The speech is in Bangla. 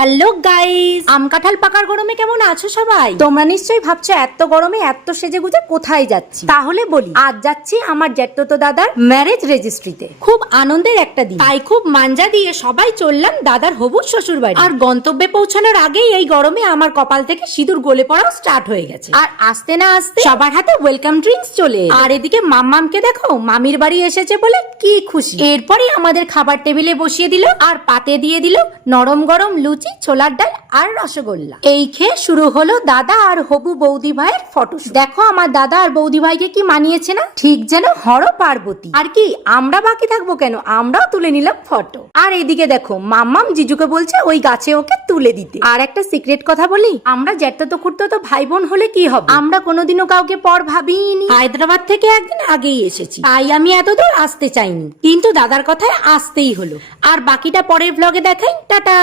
হ্যালো গাইস, আম কাঁঠাল পাকার গরমে কেমন আছো সবাই? তোমরা নিশ্চয়ই ভাবছো এত গরমে এত সেজে গুজে কোথায় যাচ্ছি। তাহলে বলি, আজ যাচ্ছি আমার জ্যাঠতো দাদার ম্যারেজ রেজিস্ট্রিতে। খুব আনন্দের একটা দিন, তাই খুব মাঞ্জা দিয়ে সবাই চললাম দাদার হবু শ্বশুর বাড়ি। আর গন্তব্যে পৌঁছানোর আগেই এই গরমে আমার কপাল থেকে সিঁদুর গলে পড়াও স্টার্ট হয়ে গেছে। আর আসতে না আসতে সবার হাতে ওয়েলকাম ড্রিঙ্কস চলে। আর এদিকে মাম্মামকে দেখো, মামির বাড়ি এসেছে বলে কি খুশি। এরপরে আমাদের খাবার টেবিলে বসিয়ে দিল আর পাতে দিয়ে দিল নরম গরম লুচি, ছোলার ডাল আর রসগোল্লা। এই খেয়ে শুরু হলো দাদা আর হবু বৌদি ভাইয়ের ফটোশুট। দেখো আমার দাদা আর বৌদি ভাইকে কি মানিয়েছে না, ঠিক যেন হর পার্বতী। আর কি আমরা বাকি থাকবো কেন, আমরাও তুলে নিলাম ফটো। আর এদিকে দেখো মাম্মাম জিজুকে বলছে ওই গাছে ওকে তুলে দিতে। আর একটা সিক্রেট কথা বলি, আমরা জ্যাঠতো খুড়তো ভাই বোন হলে কি হবে, আমরা কোনোদিনও কাউকে পর ভাবিনি। হায়দ্রাবাদ থেকে একদিন আগেই এসেছি, তাই আমি এতদূর আসতে চাইনি, কিন্তু দাদার কথায় আসতেই হলো। আর বাকিটা পরের ব্লগে দেখাই। টাটা।